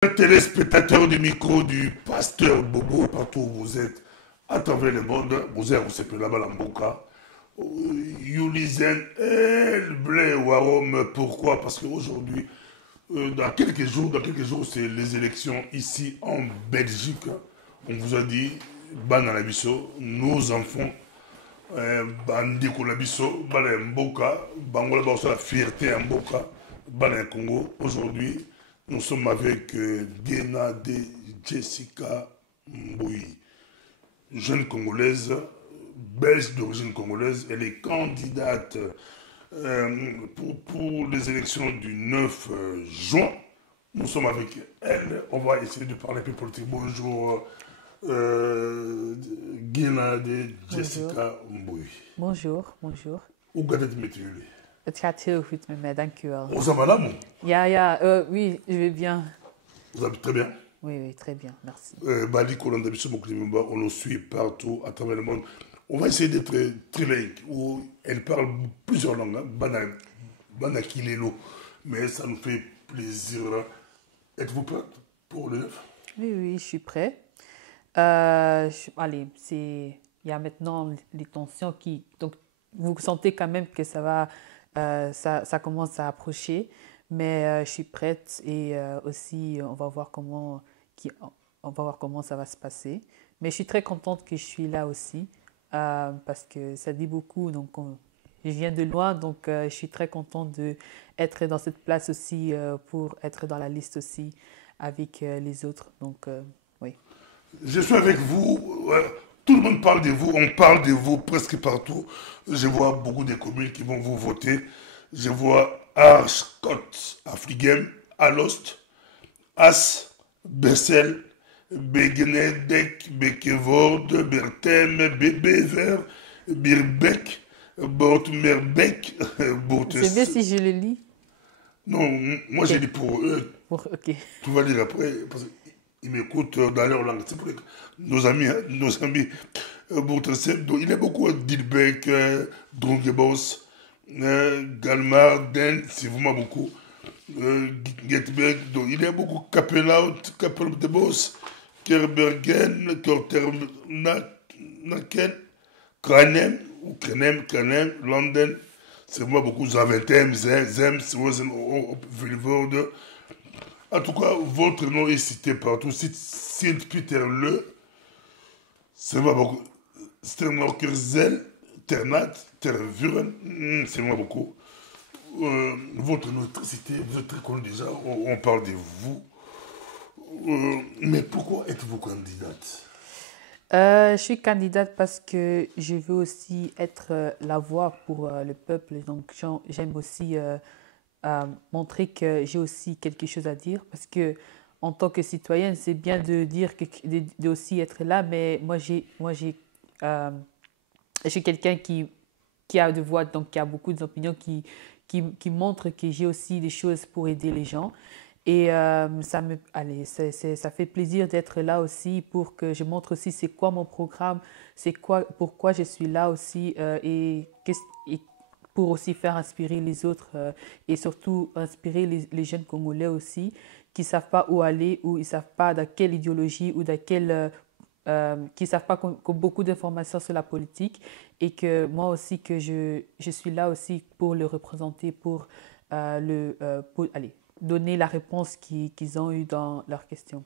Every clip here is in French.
Téléspectateurs du micro du pasteur Bobo, partout où vous êtes, à travers le monde, vous êtes, vous savez, là-bas, l'Amboka, Yulizen, El Blé, Warom, pourquoi? Parce qu'aujourd'hui, dans quelques jours, c'est les élections ici en Belgique. On vous a dit, Bananabiso, nos enfants, Bandiko Labiso, Bana Mboka, Bangola Baosa, la fierté en Mboka, Bana Congo. Aujourd'hui, nous sommes avec Gena de Jessica Mboui, jeune congolaise, belge d'origine congolaise. Elle est candidate pour les élections du 9 juin. Nous sommes avec elle. On va essayer de parler plus politique. Bonjour, Gena de Jessica Mboui. Bonjour, bonjour. Hoe gaat het met jullie? Het gaat heel goed met mij, dank u wel. Vous allez mal? Oui, je vais bien. Vous allez très bien? Oui, très bien, merci. Bali Kolanda Biso Moklimba, on nous suit partout à travers le monde. On va essayer d'être trilingue, où elle parle plusieurs langues, hein, Bana Kilelo, mais ça nous fait plaisir. Êtes-vous prête pour le 9? Oui, je suis prêt. Allez, il y a maintenant les tensions qui... Donc, vous sentez quand même que ça va... ça commence à approcher, mais je suis prête et aussi on va voir comment ça va se passer. Mais je suis très contente que je suis là aussi parce que ça dit beaucoup. Donc je viens de loin, donc je suis très contente d'être dans cette place aussi pour être dans la liste aussi avec les autres. Donc oui. Je suis avec vous. Tout le monde parle de vous, on parle de vous presque partout. Je vois beaucoup de communes qui vont vous voter. Je vois Arschot, Afligem, Alost, As, Bessel, Begenedek, Bekevorde, Bertem, Bebever, Birbeck, Bortmerbeck, Bortes. C'est bien si je le lis? Non, moi j'ai dit pour eux. Ok. Tu vas lire après, parce qu'ils m'écoutent dans leur langue. C'est pour nos amis, donc il est beaucoup Dilbeck, Drongebos, Galmar, Den, c'est vraiment beaucoup. Getbeck, donc il est beaucoup Kapelaut, Kapel de Boss, Kerbergen, Korternaken, Kranem, ou Kranem, London, c'est vraiment beaucoup Zaventem, Zems, Rosen, Vilvorde. En tout cas, votre nom est cité partout. Sint-Peter Le, c'est vraiment beaucoup. Sternorkerzel, Ternat, Tervuren, c'est vraiment beaucoup. Votre nom est cité, vous êtes très connu déjà, on parle de vous. Mais pourquoi êtes-vous candidate? Je suis candidate parce que je veux aussi être la voix pour le peuple. Donc j'aime aussi montrer que j'ai aussi quelque chose à dire parce que en tant que citoyenne, c'est bien de dire de aussi être là, mais moi j'ai je suis quelqu'un qui a de voix, donc qui a beaucoup d'opinions, qui montre que j'ai aussi des choses pour aider les gens. Et ça fait plaisir d'être là aussi pour que je montre aussi c'est quoi mon programme, pourquoi je suis là aussi et pour aussi faire inspirer les autres et surtout inspirer les jeunes Congolais aussi qui ne savent pas où aller ou ils ne savent pas dans quelle idéologie ou dans quelle... qui ne savent pas qu'on a beaucoup d'informations sur la politique et que moi aussi que je suis là aussi pour le représenter, pour donner la réponse qu'ils ont eue dans leurs questions.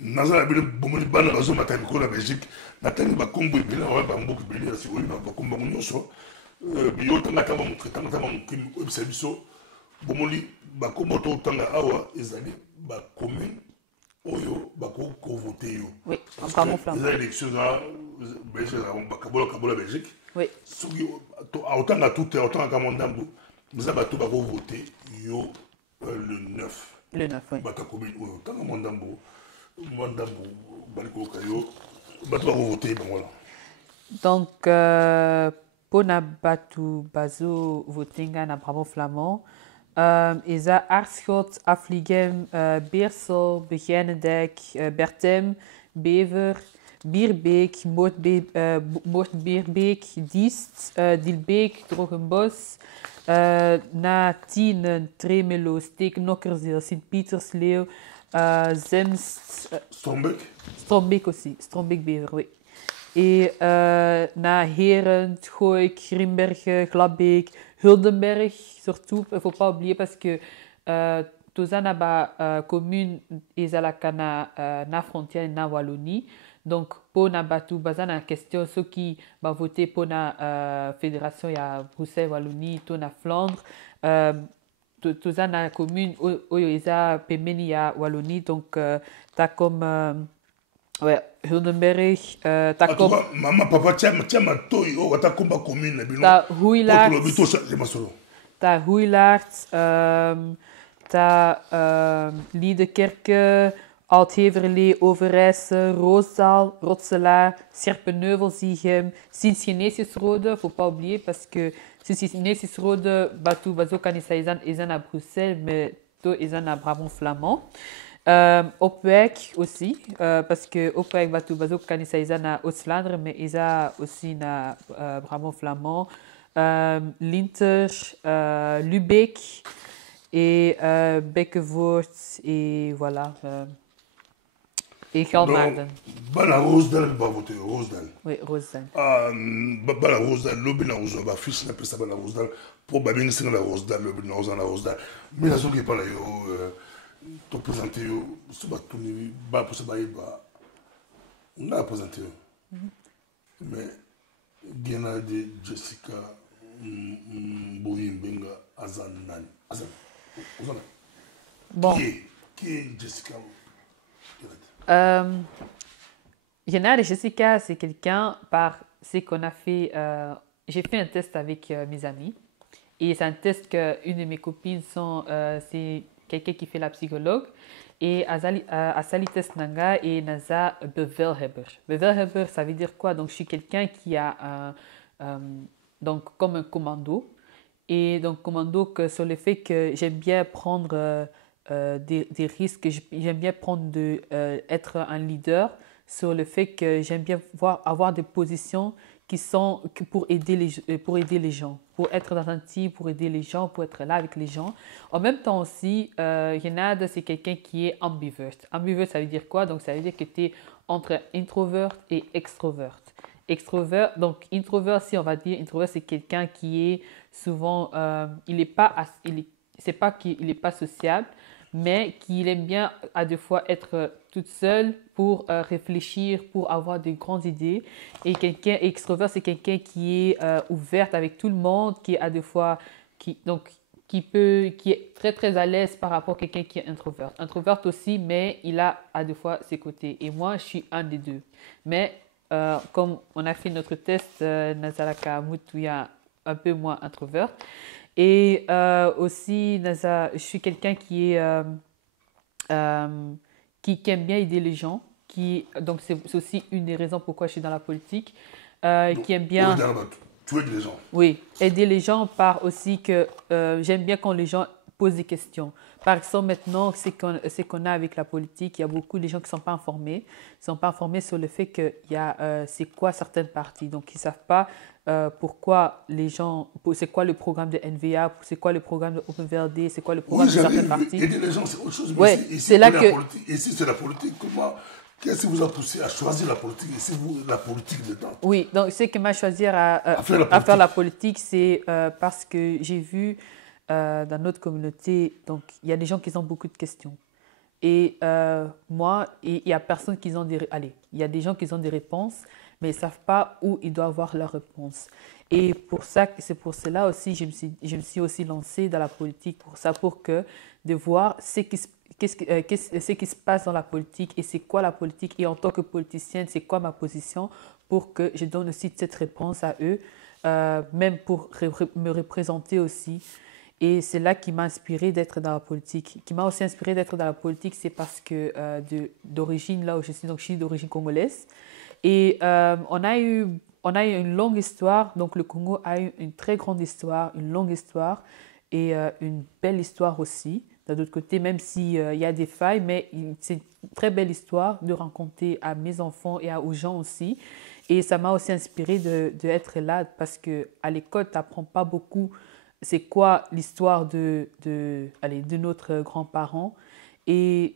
Nazala bile bomoni bana bazo matani ko la Belgique natani ba Congo bile wa ba mboka bile si oui ba komba nyonso biyo tanga tanga mukim obisabiso bomoni ba komba to tanga awa ezali ba commune oyo ba ko voter yo. Oui, vraiment flamme. Les élections là Belgique ba kabola Belgique. Oui. Soki to autant tout autant ka mondambu nous a ba to ba ko voter yo le 9. Le 9, oui. Ba ka commune oyo tanga mondambu. Donc, Pona Batu Bazo Votinga na Bravo Flamand. Isa Aarschot, Afligem, Beersel, Beginnendijk, Bertem, Bever, Bierbeek, Moordbeerbeek, Diest, Dilbeek, Drogenbos, na Tienen, Tremelo, Steeknokkers, Sint-Pietersleeuw, Zemst, Strombeek? Strombeek aussi, Strombeek-Bever, oui. Et na Herent, Gooik, Grimbergen, Glabbeek, Huldenberg, surtout, il ne faut pas oublier parce que Tozana ba commune ezalaka na frontière na Wallonie. Donc, pour na batu bazana question ceux qui va voter pour la fédération ya Bruxelles Wallonie, to na Flandre. Tozana commune oyo eza pembeni ya Wallonie, donc t'as comme ouais, Hildenberg, t'as En tout comme cas, maman, papa, tiens ma toy, oh, t'as combat commune, là, bino. t'as Pour Huilaert, le bito, c'est ma solo. t'as Huilaert, t'as Liedekerke, Oud-Heverlee, Overijse, Roosdaal, Rotselaar, Scherpenheuvel, Ziegem, Sint-Genesiusrode, faut pas oublier parce que Sint-Genesiusrode, Batu, Bazokan et Ezan à Bruxelles, mais toi, Ezan à Brabant-Flamand. Opwijk aussi, parce que Opwijk, Batu, Bazokan et Ezan à Oost-Vlaanderen, mais Eza aussi na Brabant-Flamand. Linter, Lubeck et Bekkevoort et voilà. Et Donc, Galmaarden. bala Rosedale, va voter Rosedale. Oui, Rosen. Ah, bala Rosedale, l'obé na Rosedale, va fiche na pesa bala Rosedale. Pour babing c'est la Rosedale, l'obé na Rosedale. Mais la zone qui parle yo, te présenter yo, ce bateau ni ba pour se bailler ba. On a présenté yo. Mais Gena de Jessica Boyimbenga Azan Nani. Azan. Bon. Qui est Jessica? Général Jessica, c'est quelqu'un par ce qu'on a fait. J'ai fait un test avec mes amis. Et c'est un test qu'une de mes copines c'est quelqu'un qui fait la psychologue. Et à Sali Test Nanga et Naza Bevelhebber. Bevelhebber, ça veut dire quoi? Donc, je suis quelqu'un qui a donc, comme un commando. Et donc, commando que sur le fait que j'aime bien prendre des risques, j'aime bien prendre être un leader, sur le fait que j'aime bien avoir des positions qui sont pour aider les gens, pour être dans un team, pour aider les gens, pour être là avec les gens. En même temps aussi, Yenad, c'est quelqu'un qui est ambivert. Ambivert, ça veut dire quoi? Donc, ça veut dire que tu es entre introvert et extrovert. Extrovert, donc introvert, si on va dire, introvert, c'est quelqu'un qui est souvent, c'est pas qu'il n'est pas sociable, mais qu'il aime bien à deux fois être toute seule pour réfléchir, pour avoir de grandes idées. Et quelqu'un extrovert, c'est quelqu'un qui est ouverte avec tout le monde, qui est à deux fois, qui est très très à l'aise par rapport à quelqu'un qui est introvert. Introvert aussi, mais il a à deux fois ses côtés. Et moi, je suis un des deux. Mais comme on a fait notre test, Nazalaka Moutuya, un peu moins introvert. Et aussi, Naza, je suis quelqu'un qui aime bien aider les gens. Donc, c'est aussi une des raisons pourquoi je suis dans la politique. Donc, qui aime bien... Tu aides les gens. Oui, aider les gens par aussi que j'aime bien quand les gens posent des questions. Par exemple, maintenant, ce qu'on a avec la politique, il y a beaucoup de gens qui ne sont pas informés. Ils ne sont pas informés sur le fait qu'il y a c'est quoi certaines parties. Donc, ils ne savent pas pourquoi les gens, c'est quoi le programme de NVA, c'est quoi le programme de OpenVRD, c'est quoi le programme de certaines parties. Aider les gens, c'est autre chose. Ouais, c'est là que... Ici, c'est la politique. Comment... Qu'est-ce qui vous a poussé à choisir la politique et c'est vous la politique dedans? Oui, donc ce qui m'a choisi à faire la politique, c'est parce que j'ai vu dans notre communauté, donc il y a des gens qui ont beaucoup de questions. Et moi, il y a personne qui ont il y a des gens qui ont des réponses, mais ils ne savent pas où ils doivent avoir leurs réponses. Et c'est pour cela aussi, je me suis aussi lancée dans la politique, pour de voir ce qui se passe dans la politique et c'est quoi la politique. Et en tant que politicienne, c'est quoi ma position pour que je donne aussi cette réponse à eux, même pour me représenter aussi. Et c'est là qui m'a inspirée d'être dans la politique. Qui m'a aussi inspirée d'être dans la politique, c'est parce que d'origine, là où je suis, donc je suis d'origine congolaise. Et on a eu une longue histoire. Donc le Congo a eu une très grande histoire, une longue histoire et une belle histoire aussi. D'un autre côté, même s'il y a des failles, mais c'est une très belle histoire de rencontrer à mes enfants et aux gens aussi. Et ça m'a aussi inspirée d'être là parce qu'à l'école, tu n'apprends pas beaucoup c'est quoi l'histoire de notre grand-parent. Et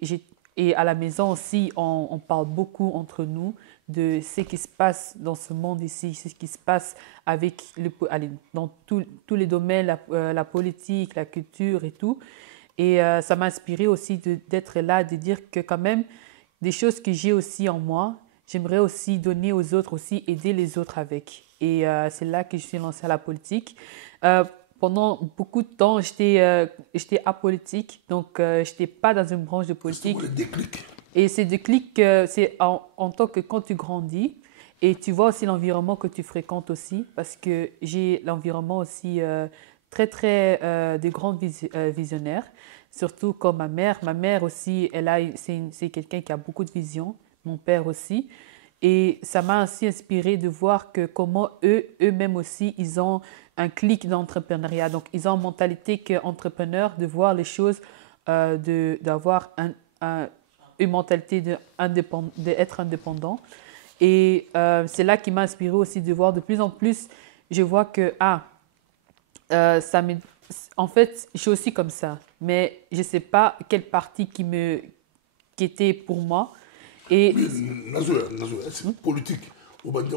Et à la maison aussi, on parle beaucoup entre nous de ce qui se passe dans ce monde ici, ce qui se passe avec allez, dans tous les domaines, la politique, la culture et tout. Et ça m'a inspiré aussi d'être là, de dire que quand même, des choses que j'ai aussi en moi, j'aimerais aussi donner aux autres, aussi aider les autres avec. Et c'est là que je suis lancée à la politique. Pendant beaucoup de temps, j'étais apolitique, donc je n'étais pas dans une branche de politique. C'est le déclic. Et ces déclics, c'est en tant que quand tu grandis, et tu vois aussi l'environnement que tu fréquentes aussi, parce que j'ai l'environnement aussi des grands visionnaires, surtout comme ma mère. Ma mère aussi, c'est quelqu'un qui a beaucoup de vision, mon père aussi. Et ça m'a aussi inspiré de voir que comment eux-mêmes aussi, ils ont un clic d'entrepreneuriat. Donc, ils ont une mentalité qu'entrepreneur, de voir les choses, d'avoir une mentalité d'être indépendant. Et c'est là qui m'a inspiré aussi de voir de plus en plus, je vois que, en fait, je suis aussi comme ça, mais je ne sais pas quelle partie qui était pour moi. Et c'est politique. Au bas de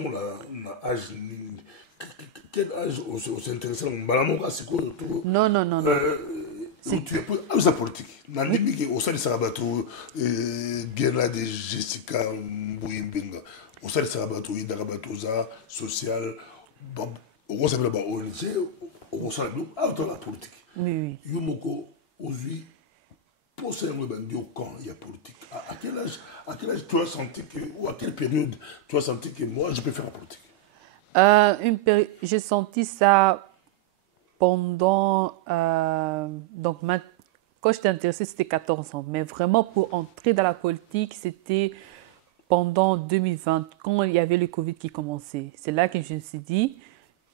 âge, quel âge on s'intéresse à c'est quoi non, non, non, non. Tu es peu politique. Au sein de Sarabato, Guerra de Jessica Mbouimbenga, au sein de Sarabato, Idarabatoza, social, au sein de la ONG, au sein de la politique. Oui. Yomoko, aujourd'hui, pour ça, quand il y a politique, à quel âge tu as senti que, ou à quelle période tu as senti que moi, je peux faire la politique? J'ai senti ça pendant... donc, quand j'étais intéressée, c'était 14 ans. Mais vraiment, pour entrer dans la politique, c'était pendant 2020, quand il y avait le Covid qui commençait. C'est là que je me suis dit,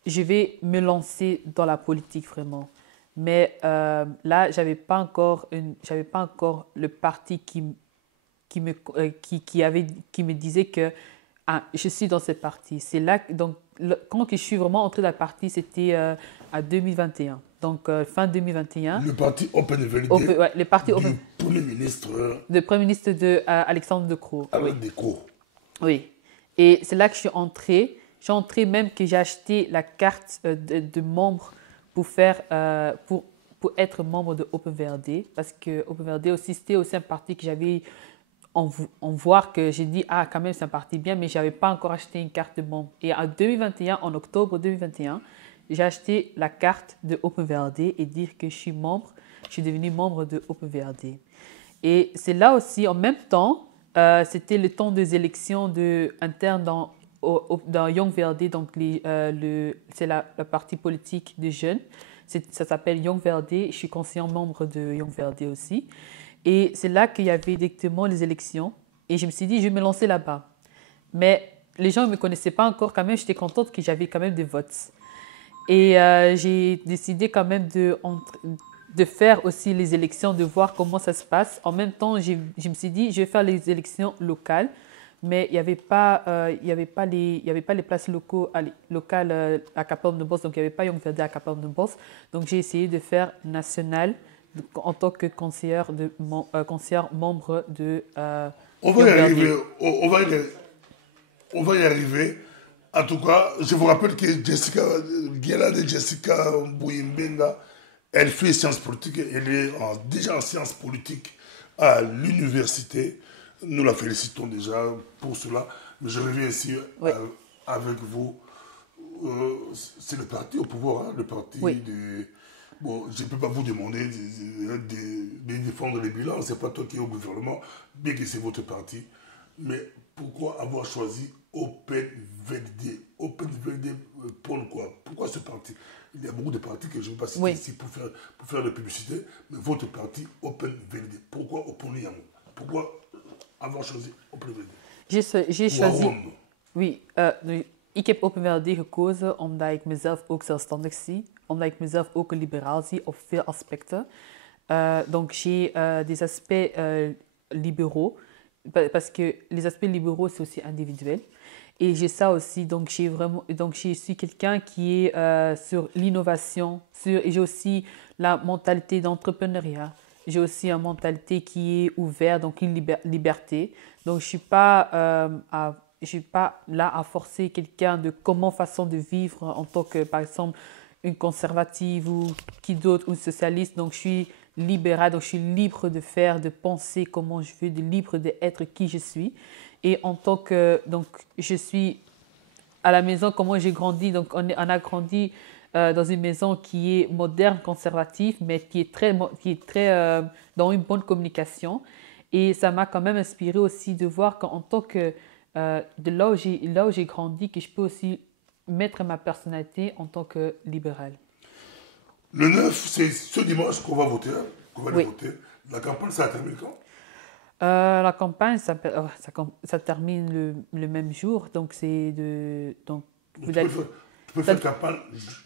je vais me lancer dans la politique vraiment. Mais là, j'avais pas encore le parti qui me disait que je suis dans cette partie. C'est là donc quand je suis vraiment entrée dans la partie, c'était à 2021. Donc fin 2021. Le parti Open Validé. Le parti du Premier ministre. Le Premier ministre de Alexandre De Croo. Avec des Croo. Oui. Et c'est là que je suis entrée. Je suis entrée même que j'ai acheté la carte de membre pour être membre de Open VRD, parce que Open VRD aussi, c'était aussi un parti que j'avais en voir que j'ai dit, quand même, c'est un parti bien, mais je n'avais pas encore acheté une carte de membre. Et en 2021, en octobre 2021, j'ai acheté la carte de Open VRD et dire que je suis devenue membre de Open VRD. Et c'est là aussi, en même temps, c'était le temps des élections internes dans Young VRD, donc c'est la partie politique des jeunes. Ça s'appelle Young VRD. Je suis conseiller membre de Young VRD aussi. Et c'est là qu'il y avait directement les élections. Et je me suis dit, je vais me lancer là-bas. Mais les gens ne me connaissaient pas encore. Quand même, j'étais contente que j'avais quand même des votes. Et j'ai décidé quand même de faire aussi les élections, de voir comment ça se passe. En même temps, je me suis dit, je vais faire les élections locales. Mais il n'y avait pas les places locales à Capelle-de-Bosse, donc il n'y avait pas Young VRD à Capelle-de-Bosse. Donc j'ai essayé de faire national en tant que conseillère membre de on va y arriver. On va y arriver. En tout cas, je vous rappelle que Guéla de Jessica Mbouimbenga, elle fait sciences politiques. Elle est déjà en sciences politiques à l'université. Nous la félicitons déjà pour cela. Mais je reviens ici avec vous. C'est le parti au pouvoir, le parti de... Bon, je ne peux pas vous demander de défendre les bilans, ce n'est pas toi qui es au gouvernement, bien que c'est votre parti. Mais pourquoi avoir choisi Open VLD? Open VLD pour quoi? Pourquoi ce parti? Il y a beaucoup de partis que je ne vais pas citer ici pour faire de publicité, mais votre parti Open VLD. Pourquoi Open Yango? Pourquoi avoir choisi Open VLD? J'ai choisi... Oui, ik heb Open VLD gekozen omdat ik mezelf ook zelfstandig zie. Omdat ik mezelf ook een liberaal zie op veel aspecten. Donc j'ai des aspects libéraux, parce que les aspects libéraux, c'est aussi individuel. Et j'ai ça aussi, donc je suis quelqu'un qui est sur l'innovation, et j'ai aussi la mentalité d'entrepreneuriat. j'ai aussi une mentalité qui est ouverte, donc une liberté. Donc, je suis pas là à forcer quelqu'un de comment façon de vivre en tant que, par exemple, une conservative ou qui d'autre, ou socialiste. Donc, je suis libérale, donc je suis libre de faire, de penser comment je veux, de libre d'être qui je suis. Et en tant que, donc, je suis à la maison, comment j'ai grandi. Donc, on a grandi dans une maison qui est moderne, conservative, mais qui est très dans une bonne communication. Et ça m'a quand même inspiré aussi de voir qu'en tant que, de là où j'ai grandi, que je peux aussi mettre ma personnalité en tant que libérale. Le 9, c'est ce dimanche qu'on va voter, hein, qu'on va aller Oui. voter. La campagne, ça a terminé quand? La campagne, ça termine le même jour, donc donc Donc, vous êtes, tu peux ça- faire campagne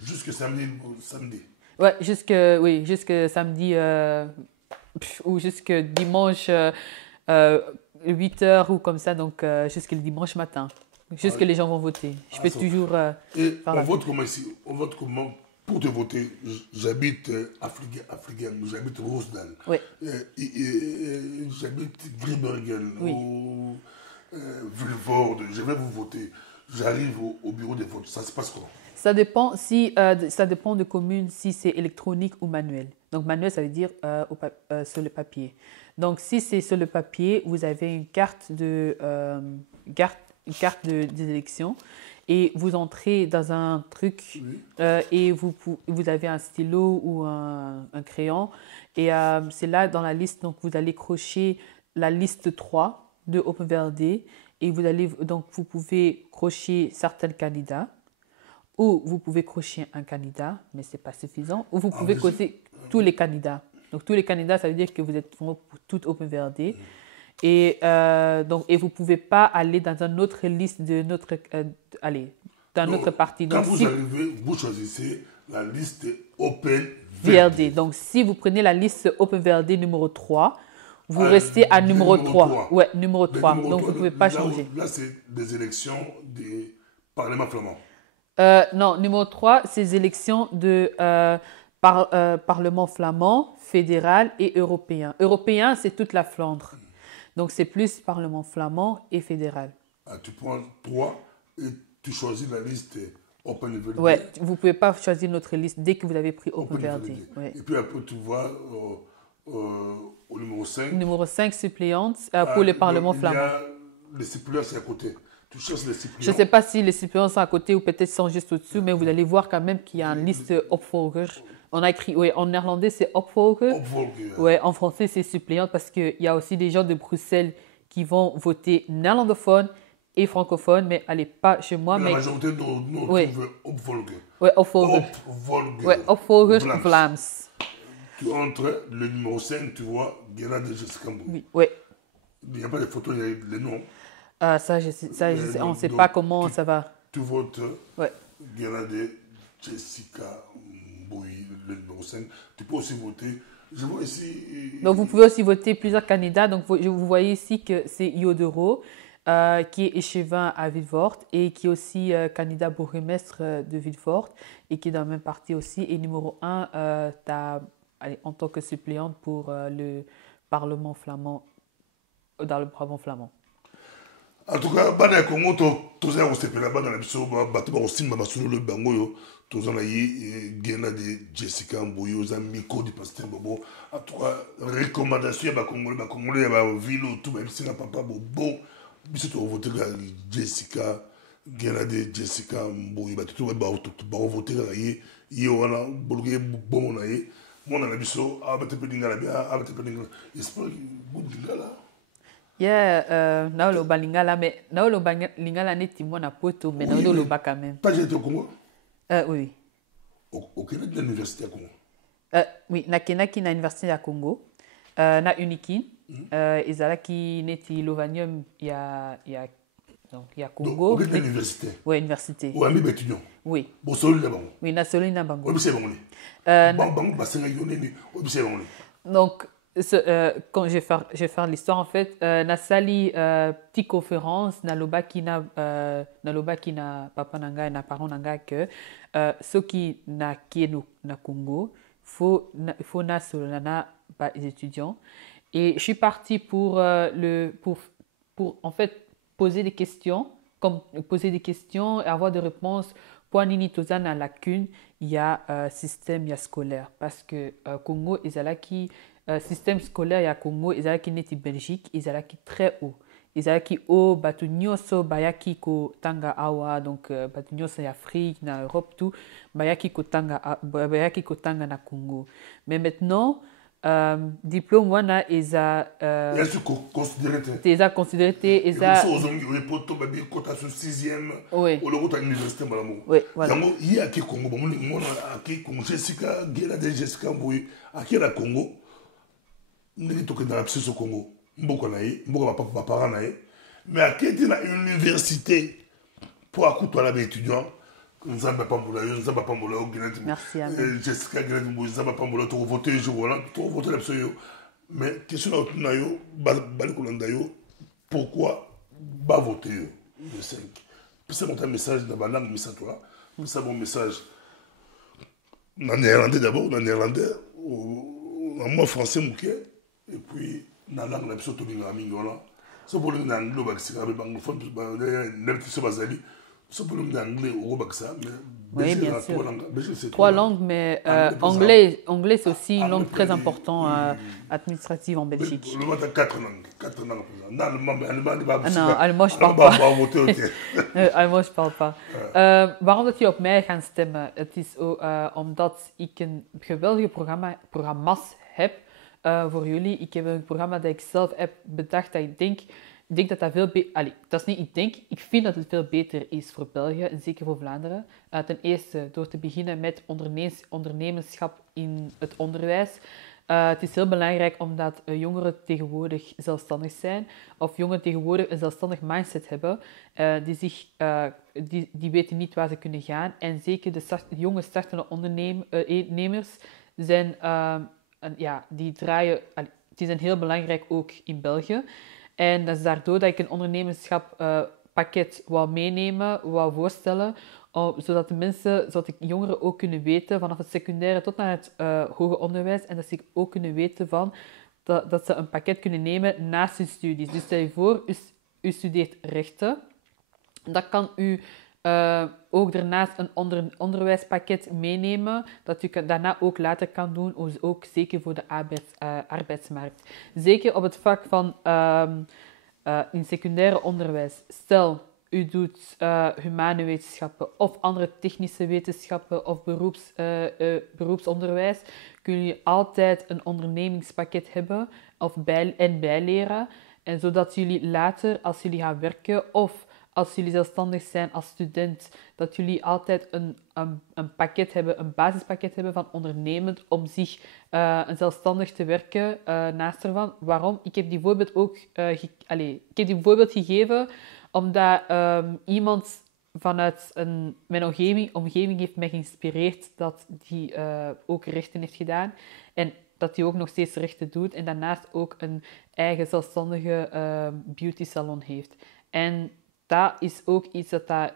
jusque samedi. ouais, jusque samedi ou jusque dimanche 8 heures ou comme ça, donc jusque le dimanche matin, jusque Ah, les gens vont voter. Je peux ça. toujours Et faire on la pub. vote comment ici? On vote comment pour te voter? J'habite Africain, j'habite Roosdal, Oui, j'habite Griebergen, oui. au Vilvoorde, je vais vous voter. J'arrive au bureau de vote. Ça se passe comment? Ça dépend de commune si c'est électronique ou manuel. Donc manuel, ça veut dire sur le papier. Donc si c'est sur le papier, vous avez une carte des élections et vous entrez dans un truc Oui. et vous avez un stylo ou un crayon et c'est là dans la liste, donc vous allez crocher la liste 3 de OpenVRD et vous pouvez crocher certains candidats ou vous pouvez crocher un candidat, mais ce n'est pas suffisant, ou vous En pouvez Belgique? cocher tous les candidats. Donc tous les candidats, ça veut dire que vous êtes pour tout OpenVRD. Et vous ne pouvez pas aller dans une autre liste d'un autre Donc, parti. quand Donc vous si arrivez, vous choisissez la liste Open VRD. VRD. Donc si vous prenez la liste OpenVRD numéro 3, vous Ah, restez à le numéro numéro 3. 3. Ouais, numéro Le 3. numéro Donc vous 3, ne pouvez pas là, changer. là c'est des élections du Parlement flamand. Non, numéro 3, c'est élections de Parlement flamand, fédéral et européen. Européen, c'est toute la Flandre. Donc c'est plus Parlement flamand et fédéral. Ah, tu prends 3 et tu choisis la liste Open VRD. Ouais, vous ne pouvez pas choisir notre liste dès que vous avez pris Open OpenVRD. VRD. Ouais. Et puis après, tu vas au numéro 5. Numéro 5, suppléante pour le Parlement Il y flamand. a les suppléants, c'est à côté. Tu cherches les Je suppléants. ne sais pas si les suppléants sont à côté ou peut-être sont juste au-dessous, mais vous allez voir quand même qu'il y a une liste opvolger. On a écrit, oui, en néerlandais c'est opvolger. Opvolger. Ouais, en français c'est suppléante parce qu'il y a aussi des gens de Bruxelles qui vont voter néerlandophone et francophone, mais allez pas chez moi. Mais Mais la majorité de nous oui, trouve Opvolger. ouais, opvolger. Opvolger. Ouais, opvolger Vlaams. Vlaams. Tu entres le numéro 5, tu vois Guérin de Jescambou. Oui, ouais. Il n'y a pas de photos, il y a les noms. On ne sait Donc, pas comment ça va. Tu votes Ouais. Guérin de Jessica Mbouy, le numéro 5. Tu peux aussi voter. Je vois ici. Donc, vous pouvez aussi voter plusieurs candidats. Donc, vous voyez ici que c'est Yodero, qui est échevin à Villefort et qui est aussi candidat bourgmestre de Villefort et qui est dans le même parti aussi. Et numéro 1, en tant que suppléante pour le Parlement flamand, dans le Parlement flamand. En tout cas, bana ya Congo toza ya kosepela bana na biso bato bakosimba basololo bango oyo toza na ye Guérin de Jessica Mbouy oza miko du pasteur bobo. En tout cas, recommandation ya bakongolais ya bavile otu bayebisi na papa bobo biso tokovoteka Jessica Guérin de Jessica Mbouy bato to bakovote kaka ye wana boluka ye bongo na ye mwana na biso abate mpe lingala bia abate mpe lingala espoir budi lingala. Yeah, naoloba lingala, mais naoloba lingala neti mwana poto, mais naoloba quand même. Pas j'étais au Congo? Oui. Au Québec, de l'université à Congo. Oui, nakenaki na université ya Congo, na Uniki, ezalaki neti lovanium donc ya Congo. Donc, au l'université. Oui, université. Ou ami étudiant. Oui. Bon, solo là-bas. Oui, na solo na bango. Oui, c'est bon. Bang, basenga yoneni. Oui, c'est bon. Donc, quand je vais faire l'histoire, en fait, na sali petite conférence, na loba ki na papa nanga na parent nanga que ceux qui na Congo, faut nasolana les étudiants. Et je suis partie pour en fait poser des questions, et avoir des réponses. Pour nini tozana lacune, il y a système, il y a scolaire. Parce que Congo, système scolaire, il y a Congo, ils ont qui neti Belgique, ils ont qui très haut. Ils ont qui haut, batu nyoso, bayaki ko tanga awa, donc batu nyoso en Afrique, en Europe, tout, bayaki ko tanga na Congo. Mais maintenant, diplôme wana eza est-ce que considéré eza considéré eza so ozongi repoto babi kota so 6e oui au logo ta université malamu oui voilà yango yi aki Congo ba mona aki Congo Jessica gela de Jessica Mboui aki la Congo ndiki to dans la psycho Congo mboka na ye mboka ba papa parents na ye mais aki na université pour akuto la étudiant nzamba pambola yo nzamba pambola yo Guinette merci Jessica Guinette Mboui nzamba pambola to voter jour voilà to voter la psycho mais question na yo bali kolanda yo pourquoi ba voter yo le 5 c'est mon message dans la langue misatoire c'est mon message en néerlandais d'abord en néerlandais en moi français mouké et puis dans la langue la psycho to binga mingi voilà so pour le anglais ba sika ba anglophone ba ne petit so bazali so pour le anglais au baksa mais oui, bien sûr. Trois langues, mais anglais c'est aussi une langue très importante administrative en Belgique. Le monde a 4 langues. 4 langues. Non, allemand, je parle pas. Allemand, je parle pas. Waarom dat je op mij gaan stemmen? Het is omdat ik een geweldige programma's heb voor jullie. Ik heb een programma dat ik zelf heb bedacht dat ik denk dat dat veel beter... dat is niet ik vind dat het veel beter is voor België en zeker voor Vlaanderen. Ten eerste door te beginnen met ondernemerschap in het onderwijs. Het is heel belangrijk omdat jongeren tegenwoordig zelfstandig zijn of jongeren tegenwoordig een zelfstandig mindset hebben die weten niet waar ze kunnen gaan. En zeker de jonge startende ondernemers zijn, die zijn heel belangrijk ook in België. En dat is daardoor dat ik een ondernemerschap-pakket wou meenemen, wou voorstellen, zodat de jongeren ook kunnen weten, vanaf het secundaire tot naar het hoger onderwijs, en dat ze ook kunnen weten dat ze een pakket kunnen nemen naast hun studies. Dus stel je voor, u studeert rechten, dat kan u ook daarnaast een onderwijspakket meenemen, dat u daarna ook later kan doen, ook zeker voor de arbeidsmarkt. Zeker op het vlak van in secundaire onderwijs. Stel, u doet humane wetenschappen of andere technische wetenschappen of beroepsonderwijs, kun je altijd een ondernemingspakket hebben en bijleren. En zodat jullie later, als jullie gaan werken of als jullie zelfstandig zijn als student, dat jullie altijd een pakket hebben, een basispakket hebben van ondernemend om zich zelfstandig te werken naast ervan. Waarom? Ik heb die voorbeeld ook gegeven omdat iemand vanuit mijn omgeving heeft mij geïnspireerd dat die ook rechten heeft gedaan en dat hij ook nog steeds rechten doet en daarnaast ook een eigen zelfstandige beauty salon heeft. En dat is ook iets dat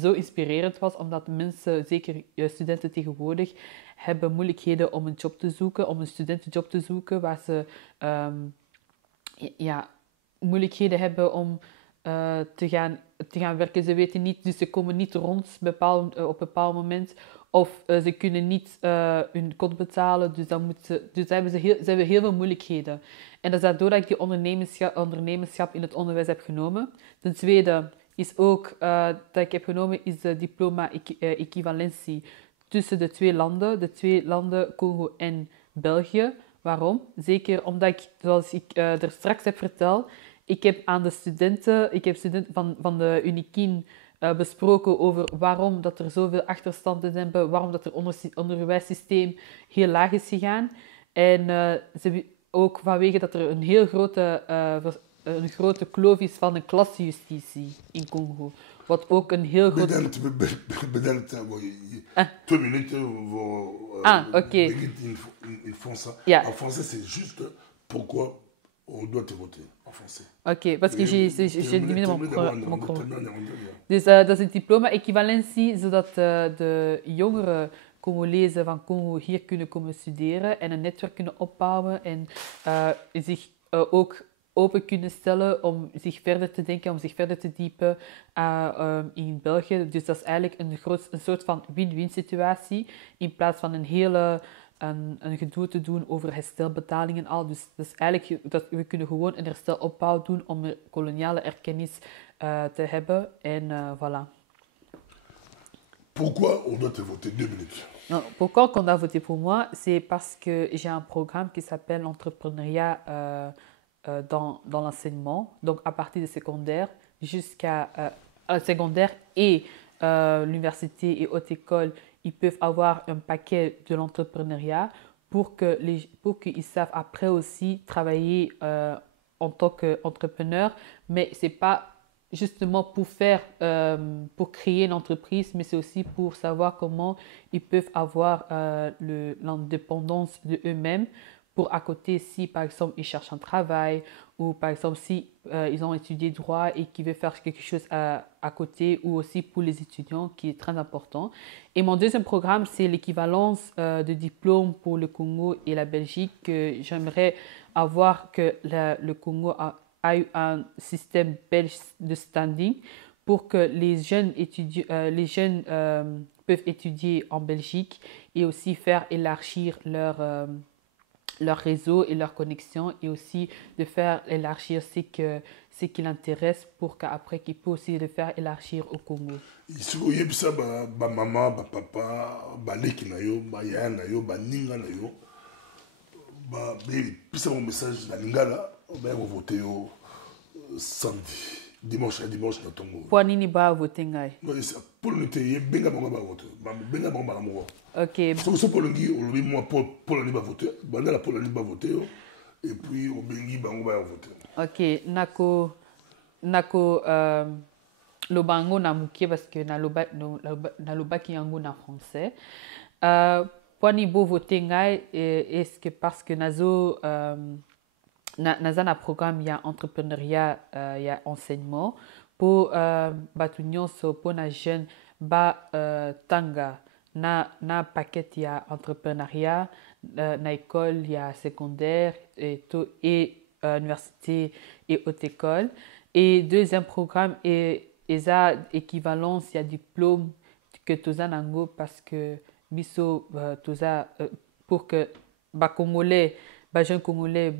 zo inspirerend was, omdat mensen, zeker studenten tegenwoordig, hebben moeilijkheden om een job te zoeken, om een studentenjob te zoeken, waar ze moeilijkheden hebben om te gaan werken. Ze weten niet, dus ze komen niet rond op een bepaald moment. Of ze kunnen niet hun kot betalen, dus ze hebben heel veel moeilijkheden. En dat is daardoor dat ik die ondernemerschap in het onderwijs heb genomen. Ten tweede is ook dat ik heb genomen is de diploma equivalentie tussen de twee landen Congo en België. Waarom? Zeker omdat ik, zoals ik er straks heb verteld, ik heb studenten van de Unikien besproken over waarom dat er zoveel achterstanden zijn, waarom dat het onderwijssysteem heel laag is gegaan. En ook vanwege dat er een heel grote kloof is van een klassenjustitie in Congo. Wat ook een heel groot... Bedankt. 2 minuten voor... ok. Ils font ça. Yeah. En français, c'est juste pourquoi on doit te voter. En français. Ok, parce que j'ai diminué mon chrono. Dus dat is een diploma-equivalentie, zodat de jongeren Congolezen van Congo hier kunnen komen studeren en een netwerk kunnen opbouwen en zich ook open kunnen stellen om zich verder te denken, om zich verder te diepen in België. Dus dat is eigenlijk een soort van win-win situatie in plaats van een gedoe te doen over herstelbetalingen al. Dus dat is eigenlijk dat we kunnen gewoon een herstelopbouw doen om een koloniale erkennis te hebben en voilà. Pourquoi on doit te voter 2 minutes? Non, pourquoi on a voté pour moi? C'est parce que j'ai un programme qui s'appelle l'entrepreneuriat dans l'enseignement. Donc, à partir du secondaire jusqu'à secondaire et l'université et haute école, ils peuvent avoir un paquet de l'entrepreneuriat pour qu'ils savent après aussi travailler en tant qu'entrepreneur. Mais c'est pas justement pour créer une entreprise, mais c'est aussi pour savoir comment ils peuvent avoir l'indépendance de eux-mêmes pour à côté, si par exemple ils cherchent un travail ou par exemple si ils ont étudié droit et qu'ils veulent faire quelque chose à côté ou aussi pour les étudiants qui est très important. Et mon deuxième programme, c'est l'équivalence de diplôme pour le Congo et la Belgique. J'aimerais avoir que le Congo a eu un système belge de standing pour que les jeunes peuvent étudier en Belgique et aussi faire élargir leur réseau et leur connexion et aussi de faire élargir ce qui l'intéresse pour qu'après qu'il peut aussi le faire élargir au Congo. Si vous voyez ça, maman, papa, leki na yo, yaya na yo, ninga na yo, puis mon message na lingala, vous votez yo samedi. Dimanche na tongo. Pour nini ba voter ngai? Pour le nité, benga bango ba voter. Benga bango ba mo. OK. So pour le ngi, on lui moi pour le ba voter. Banda la pour le ba voter et puis au bengi bango ba voter. OK, nako lobango na mukie parce que na loba ki yango na français. Pour ni bo voter ngai est-ce que parce que nazo dans un programme, il y a entrepreneuriat, il y a enseignement. Pour batunion so pour na jeune tanga na paquet il y a entrepreneuriat, na école il y a secondaire et université et haute école. Et deuxième programme est équivalence, il y a diplôme que toza nango parce que biso toza pour que Congolais jeune Congolais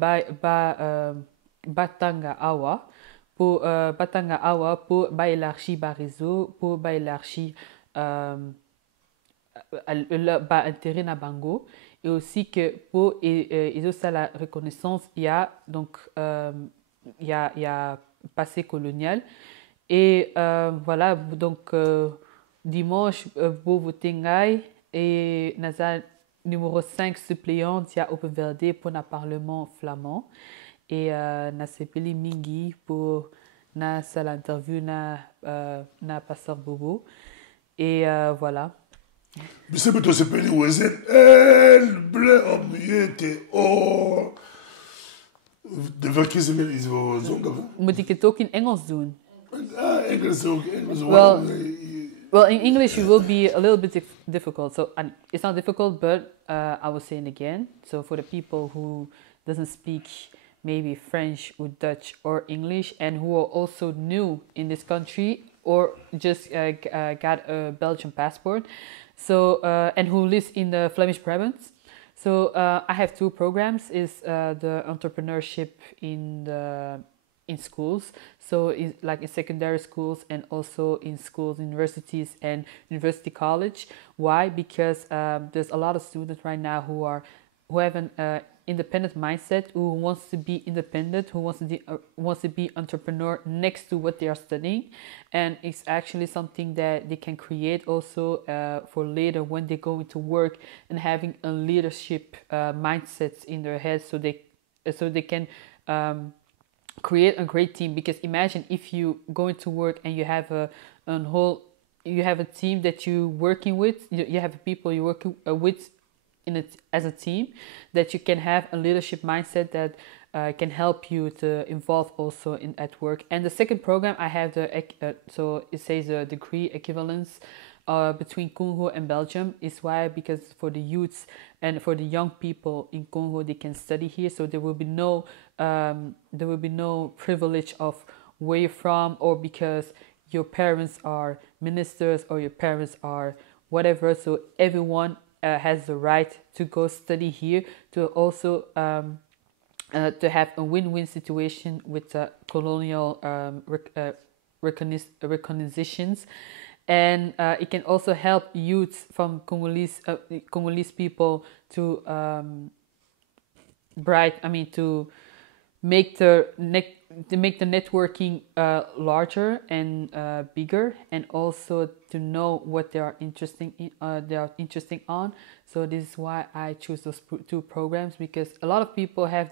batanga awa pour élargir réseau pour élargir intérêt na bango et aussi que pour ils ont la reconnaissance il y a donc il y a passé colonial et voilà donc dimanche pour voter ngai et naza numéro 5 suppléante, il y a Open VLD pour le Parlement flamand. Et na sepeli mingi pour na salle interview na Pasteur Bobo. Et voilà. Mais c'est plutôt sepeli où est elle bleu omyete oh de welke zin is wel zongen? Moet ik het ook in Engels doen? Engels ook. Well, in English it will be a little bit difficult. So it's not difficult, but I will say it again. So for the people who doesn't speak maybe French or Dutch or English and who are also new in this country or just got a Belgian passport, so and who lives in the Flemish province. So I have two programs: is the entrepreneurship in schools, so like in secondary schools and also in schools, universities and university college. Why? Because there's a lot of students right now who have an independent mindset, who wants to be independent, who wants to be entrepreneur next to what they are studying, and it's actually something that they can create also for later when they go into work and having a leadership mindset in their head, so they can create a great team. Because imagine if you go into work and you have you have a team that you're working with, you have people you're working with as a team, that you can have a leadership mindset that can help you to involve also at work. And the second program I have so it says a degree equivalence between Congo and Belgium. Is why, because for the youths and for the young people in Congo, they can study here, so there will be no privilege of where you're from, or because your parents are ministers or your parents are whatever. So everyone has the right to go study here, to also to have a win-win situation with colonial recognitions. And it can also help youths from Congolese people to to make the networking larger and bigger, and also to know what they are interesting on. So this is why I choose those two programs, because a lot of people have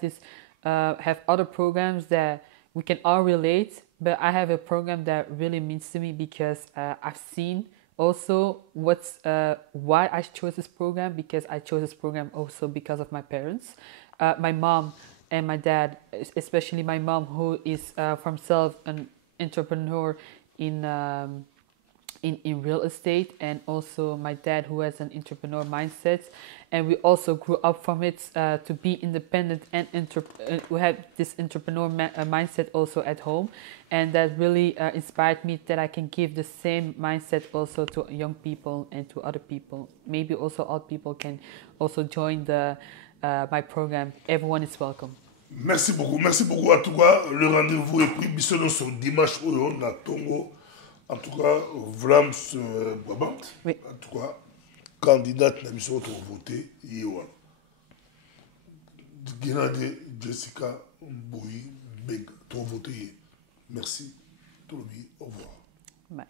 other programs that we can all relate, but I have a program that really means to me, because I've seen also why I chose this program, because I chose this program also because of my parents, my mom and my dad, especially my mom, who is from self an entrepreneur in real estate, and also my dad, who has an entrepreneur mindset, and we also grew up from it, to be independent, and we have this entrepreneur mindset also at home, and that really inspired me, that I can give the same mindset also to young people and to other people. Maybe also old people can also join my program. Everyone is welcome. Merci beaucoup à toi. Le rendez-vous est pris bisous sur dimanche au na Tongo. En tout cas, Vlams Brabant. Oui. En tout cas, candidate na mission pour voter Yewa. Guinade Jessica Mboui Beg pour voter. Merci. Tout le monde. Au revoir. Bye.